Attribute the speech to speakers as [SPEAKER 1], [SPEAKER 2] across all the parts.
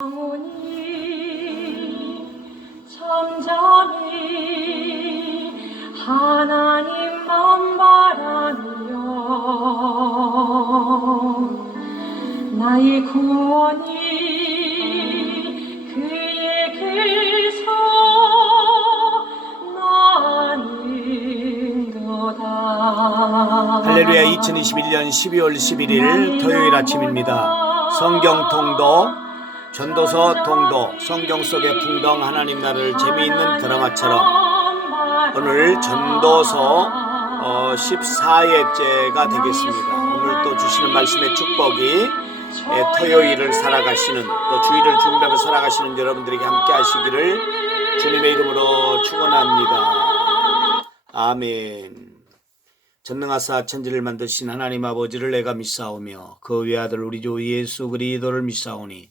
[SPEAKER 1] 영원히 잠잠히 하나님만 바라며 나의 구원이 그에게서 나는도다.
[SPEAKER 2] 할렐루야. 2021년 12월 11일 토요일 아침입니다. 성경 통도, 전도서 통도, 성경 속의 풍덩 하나님 나라를 재미있는 드라마처럼 오늘 전도서 어, 14회째가 되겠습니다. 오늘 또 주시는 말씀의 축복이 예, 토요일을 살아가시는 또 주일을 준비하며 살아가시는 여러분들에게 함께 하시기를 주님의 이름으로 축원합니다. 아멘. 전능하사 천지를 만드신 하나님 아버지를 내가 믿사오며 그 외아들 우리 주 예수 그리스도를 믿사오니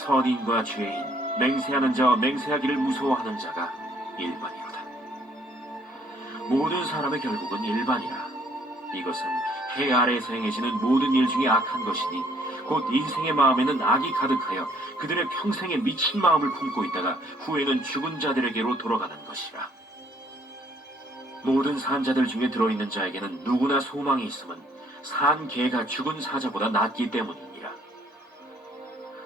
[SPEAKER 3] 선인과 죄인 맹세하는 자와 맹세하기를 무서워하는 자가 일반이로다. 모든 사람의 결국은 일반이라. 이것은 해 아래에서 행해지는 모든 일 중에 악한 것이니 곧 인생의 마음에는 악이 가득하여 그들의 평생에 미친 마음을 품고 있다가 후에는 죽은 자들에게로 돌아가는 것이라. 모든 산자들 중에 들어있는 자에게는 누구나 소망이 있음은 산 개가 죽은 사자보다 낫기 때문이니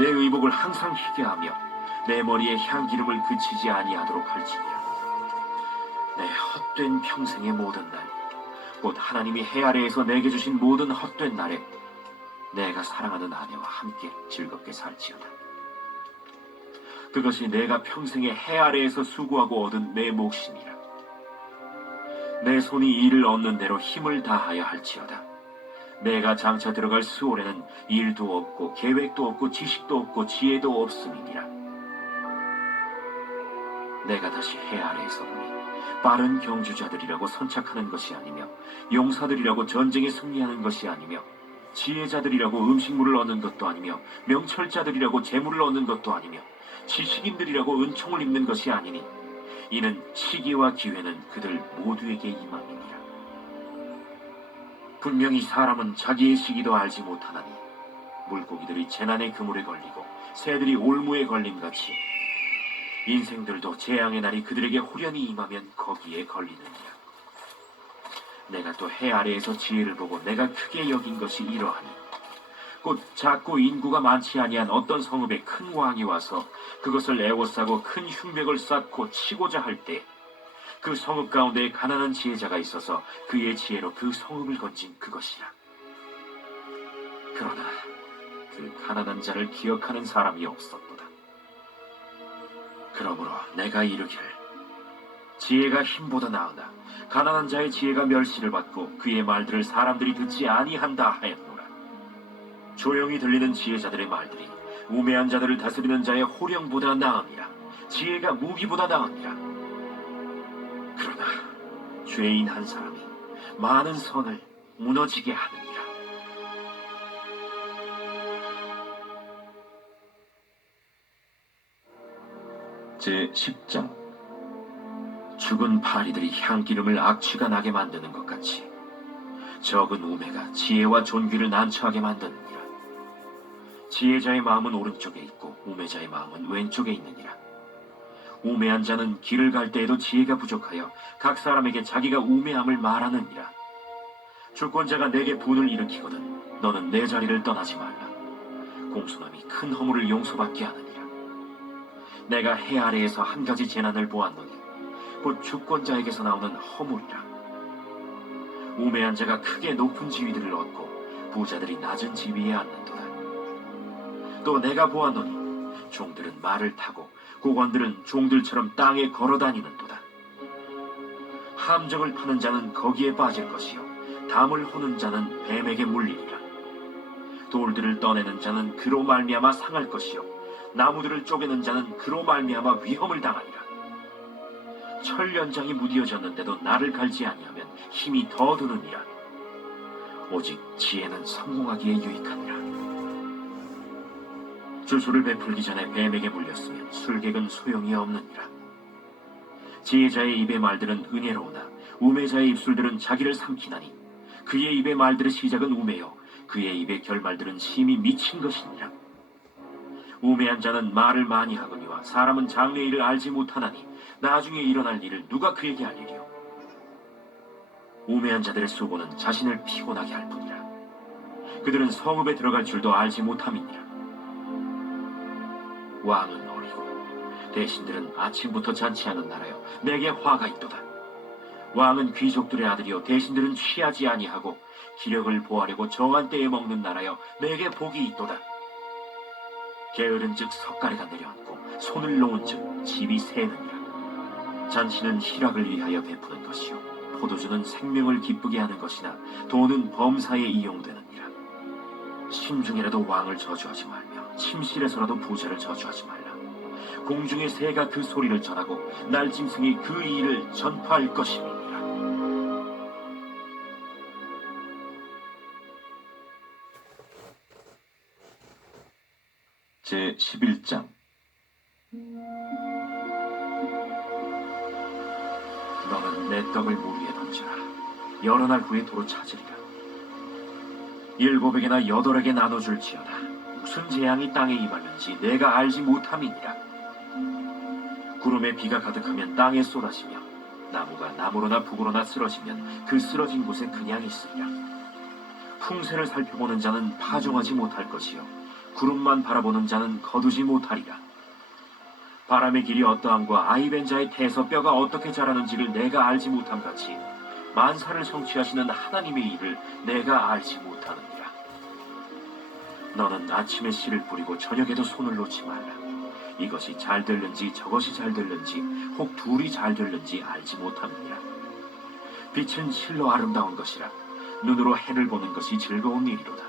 [SPEAKER 3] 내 의복을 항상 희게 하며 내 머리에 향기름을 그치지 아니하도록 할지니라. 내 헛된 평생의 모든 날, 곧 하나님이 해 아래에서 내게 주신 모든 헛된 날에 내가 사랑하는 아내와 함께 즐겁게 살지어다. 그것이 내가 평생에 해 아래에서 수고하고 얻은 내 몫이니라. 내 손이 일을 얻는 대로 힘을 다하여 할지어다. 내가 장차 들어갈 수월에는 일도 없고 계획도 없고 지식도 없고 지혜도 없음이니라. 내가 다시 해 아래에서 보니 빠른 경주자들이라고 선착하는 것이 아니며 용사들이라고 전쟁에 승리하는 것이 아니며 지혜자들이라고 음식물을 얻는 것도 아니며 명철자들이라고 재물을 얻는 것도 아니며 지식인들이라고 은총을 입는 것이 아니니 이는 시기와 기회는 그들 모두에게 임함이니라. 분명히 사람은 자기의 시기도 알지 못하나니 물고기들이 재난의 그물에 걸리고 새들이 올무에 걸림 같이 인생들도 재앙의 날이 그들에게 호련히 임하면 거기에 걸리느니라. 내가 또 해 아래에서 지혜를 보고 내가 크게 여긴 것이 이러하니 곧 작고 인구가 많지 아니한 어떤 성읍에 큰 왕이 와서 그것을 애워싸고 큰 흉벽을 쌓고 치고자 할 때 그 성읍 가운데 가난한 지혜자가 있어서 그의 지혜로 그 성읍을 건진 그것이라. 그러나 그 가난한 자를 기억하는 사람이 없었도다. 그러므로 내가 이르기를 지혜가 힘보다 나으나 가난한 자의 지혜가 멸시를 받고 그의 말들을 사람들이 듣지 아니한다 하였노라. 조용히 들리는 지혜자들의 말들이 우매한 자들을 다스리는 자의 호령보다 나으니라. 지혜가 무기보다 나으니라. 죄인 한 사람이 많은 선을 무너지게 하느니라. 제 10장 죽은 파리들이 향기름을 악취가 나게 만드는 것 같이 적은 우매가 지혜와 존귀를 난처하게 만드느니라. 지혜자의 마음은 오른쪽에 있고 우매자의 마음은 왼쪽에 있느니라. 우매한 자는 길을 갈 때에도 지혜가 부족하여 각 사람에게 자기가 우매함을 말하느니라. 주권자가 내게 분을 일으키거든 너는 내 자리를 떠나지 말라. 공손함이 큰 허물을 용서받게 하느니라. 내가 해 아래에서 한 가지 재난을 보았노니 곧 주권자에게서 나오는 허물이라. 우매한 자가 크게 높은 지위들을 얻고 부자들이 낮은 지위에 앉는도다. 또 내가 보았노니 종들은 말을 타고 고관들은 종들처럼 땅에 걸어 다니는도다. 함정을 파는 자는 거기에 빠질 것이요 담을 호는 자는 뱀에게 물리리라. 돌들을 떠내는 자는 그로 말미암아 상할 것이요 나무들을 쪼개는 자는 그로 말미암아 위험을 당하리라. 철 연장이 무디어졌는데도 나를 갈지 아니하면 힘이 더 드느니라. 오직 지혜는 성공하기에 유익하니라. 주술을 베풀기 전에 뱀에게 물렸으면 술객은 소용이 없느니라. 지혜자의 입의 말들은 은혜로우나 우매자의 입술들은 자기를 삼키나니 그의 입의 말들의 시작은 우매요 그의 입의 결말들은 심히 미친 것이니라. 우매한 자는 말을 많이 하거니와 사람은 장래의 일을 알지 못하나니 나중에 일어날 일을 누가 그에게 알리리요. 우매한 자들의 수고는 자신을 피곤하게 할 뿐이라. 그들은 성읍에 들어갈 줄도 알지 못함이니라. 왕은 어리고 대신들은 아침부터 잔치하는 나라여 내게 화가 있도다. 왕은 귀족들의 아들이요 대신들은 취하지 아니하고 기력을 보하려고 정한 때에 먹는 나라여 내게 복이 있도다. 게으른즉 석가래가 내려앉고 손을 놓은즉 집이 새느니라. 잔치는 희락을 위하여 베푸는 것이요 포도주는 생명을 기쁘게 하는 것이나 돈은 범사에 이용되느니라. 심중에라도 왕을 저주하지 말며 침실에서라도 부자를 저주하지 말라. 공중의 새가 그 소리를 전하고 날짐승이 그 일을 전파할 것임이니라. 제 11장 너는 내 떡을 물 위에 던져라. 여러 날 후에 도로 찾으리라. 일곱에게나 여덟에게 나눠줄지어다. 무슨 재앙이 땅에 임하는지 내가 알지 못함이니라. 구름에 비가 가득하면 땅에 쏟아지며 나무가 나무로나 북으로나 쓰러지면 그 쓰러진 곳에 그냥 있으리라. 풍세를 살펴보는 자는 파종하지 못할 것이요 구름만 바라보는 자는 거두지 못하리라. 바람의 길이 어떠함과 아이벤 자의 태에서 뼈가 어떻게 자라는지를 내가 알지 못함 같이 만사를 성취하시는 하나님의 일을 내가 알지 못하느니라. 너는 아침에 씨를 뿌리고 저녁에도 손을 놓지 말라. 이것이 잘 될는지 저것이 잘 될는지 혹 둘이 잘 될는지 알지 못하느니라. 빛은 실로 아름다운 것이라 눈으로 해를 보는 것이 즐거운 일이로다.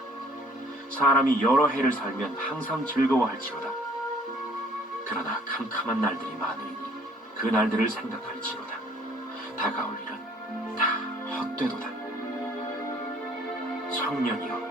[SPEAKER 3] 사람이 여러 해를 살면 항상 즐거워할지로다. 그러나 캄캄한 날들이 많으니 그 날들을 생각할지로다. 다가올 일은 다 헛되도다. 청년이여,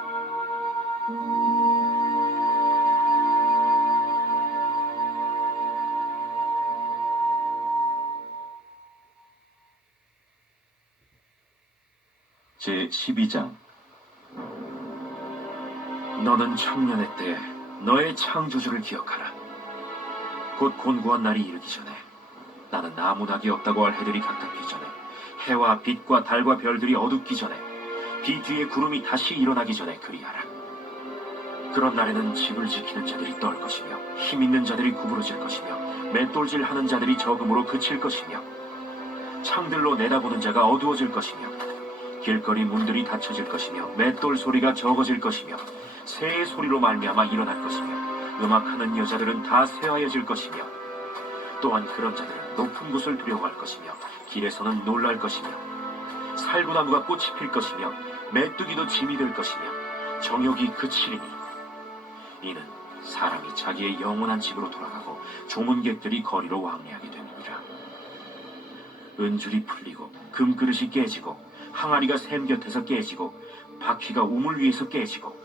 [SPEAKER 4] 제 12장
[SPEAKER 3] 너는 청년의 때 너의 창조주를 기억하라. 곧 곤고한 날이 이르기 전에 나는 아무 낙이 없다고 할 해들이 각답기 전에 해와 빛과 달과 별들이 어둡기 전에 비 뒤에 구름이 다시 일어나기 전에 그리하라. 그런 날에는 집을 지키는 자들이 떨 것이며 힘 있는 자들이 구부러질 것이며 맷돌질 하는 자들이 적음으로 그칠 것이며 창들로 내다보는 자가 어두워질 것이며 길거리 문들이 닫혀질 것이며 맷돌 소리가 적어질 것이며 새의 소리로 말미암아 일어날 것이며 음악하는 여자들은 다 쇠하여질 것이며 또한 그런 자들은 높은 곳을 두려워할 것이며 길에서는 놀랄 것이며 살구나무가 꽃이 필 것이며 메뚜기도 짐이 될 것이며 정욕이 그치리니 이는 사람이 자기의 영원한 집으로 돌아가고 조문객들이 거리로 왕래하게 됨이니라 은줄이 풀리고 금그릇이 깨지고 항아리가 샘 곁에서 깨지고 바퀴가 우물 위에서 깨지고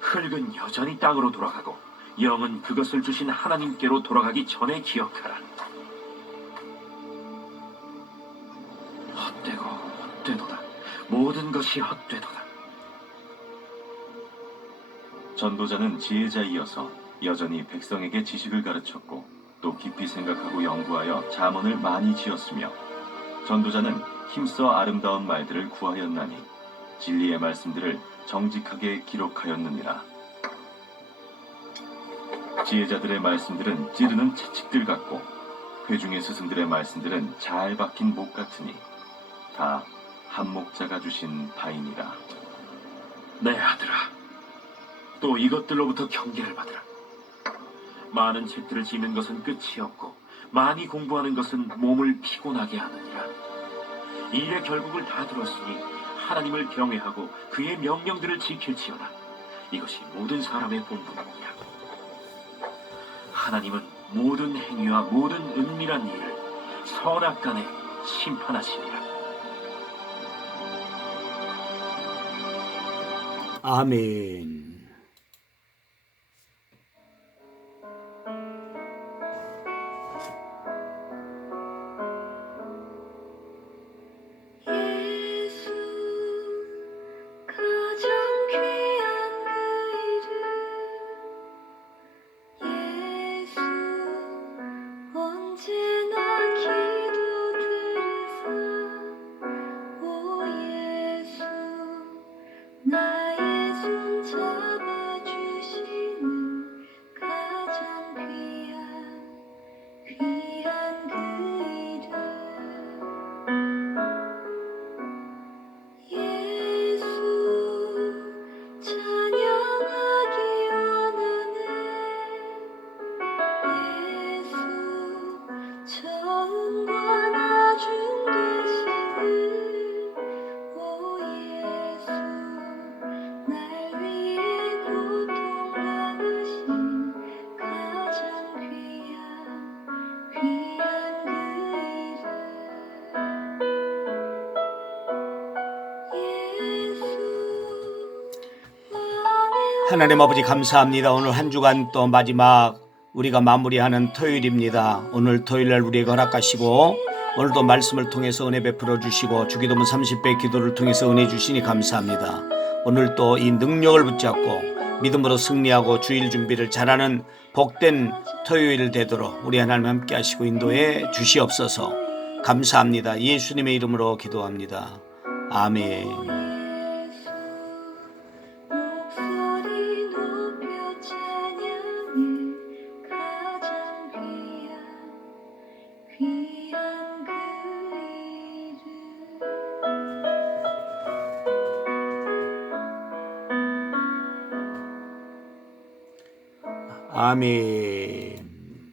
[SPEAKER 3] 흙은 여전히 땅으로 돌아가고 영은 그것을 주신 하나님께로 돌아가기 전에 기억하라. 헛되고 헛되도다. 모든 것이 헛되도다.
[SPEAKER 4] 전도자는 지혜자이어서 여전히 백성에게 지식을 가르쳤고 또 깊이 생각하고 연구하여 자문을 많이 지었으며 전도자는 힘써 아름다운 말들을 구하였나니 진리의 말씀들을 정직하게 기록하였느니라 지혜자들의 말씀들은 찌르는 채찍들 같고 회중의 스승들의 말씀들은 잘 박힌 목 같으니 다 한목자가 주신 바이니라
[SPEAKER 3] 내 아들아, 또 이것들로부터 경계를 받으라. 많은 책들을 짓는 것은 끝이 없고 많이 공부하는 것은 몸을 피곤하게 하느니라. 이 일의 결국을 다 들었으니 하나님을 경외하고 그의 명령들을 지킬지어다. 이것이 모든 사람의 본분이니라. 하나님은 모든 행위와 모든 은밀한 일을 선악 간에 심판하시니라.
[SPEAKER 2] 아멘. 하나님 아버지 감사합니다. 오늘 한 주간 또 마지막 우리가 마무리하는 토요일입니다. 오늘 토요일 날 우리에게 허락하시고 오늘도 말씀을 통해서 은혜 베풀어 주시고 주기도문 30배 기도를 통해서 은혜 주시니 감사합니다. 오늘 또 이 능력을 붙잡고 믿음으로 승리하고 주일 준비를 잘하는 복된 토요일 되도록 우리 하나님 함께 하시고 인도해 주시옵소서. 감사합니다. 예수님의 이름으로 기도합니다. 아멘. 아멘.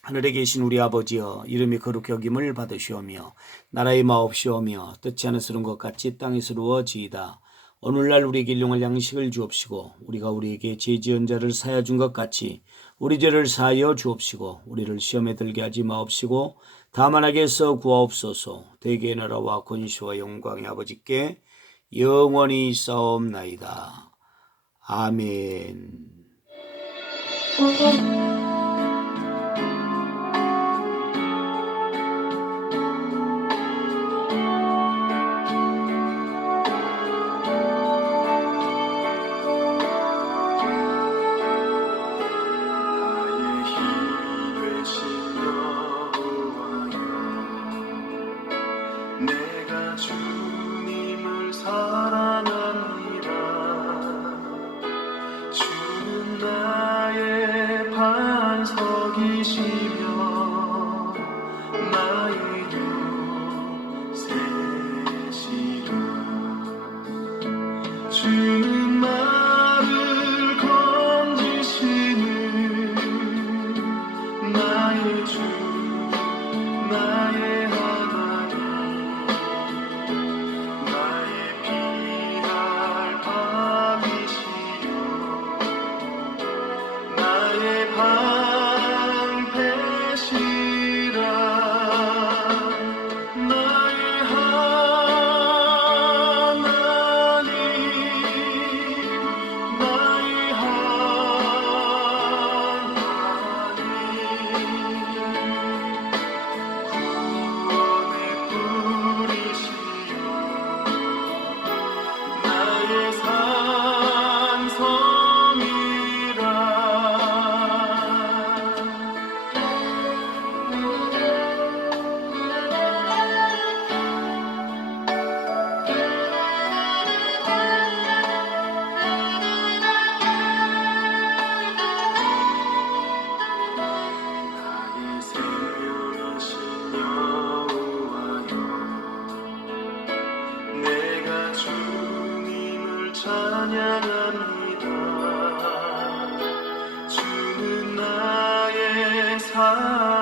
[SPEAKER 2] 하늘에 계신 우리 아버지여 이름이 거룩히 여김을 받으시오며 나라의 마옵시오며 뜻지 않으스런 것 같이 땅에서 이루어지이다. 오늘날 우리에게 일용할 양식을 주옵시고 우리가 우리에게 죄지은 자를 사여 준 것 같이 우리 죄를 사하여 주옵시고 우리를 시험에 들게 하지 마옵시고 다만 악에서 구하옵소서 대개의 나라와 권시와 영광의 아버지께 영원히 싸움나이다. 아멘.
[SPEAKER 5] Okay. 주는 찬양합니다. 주는 나의 사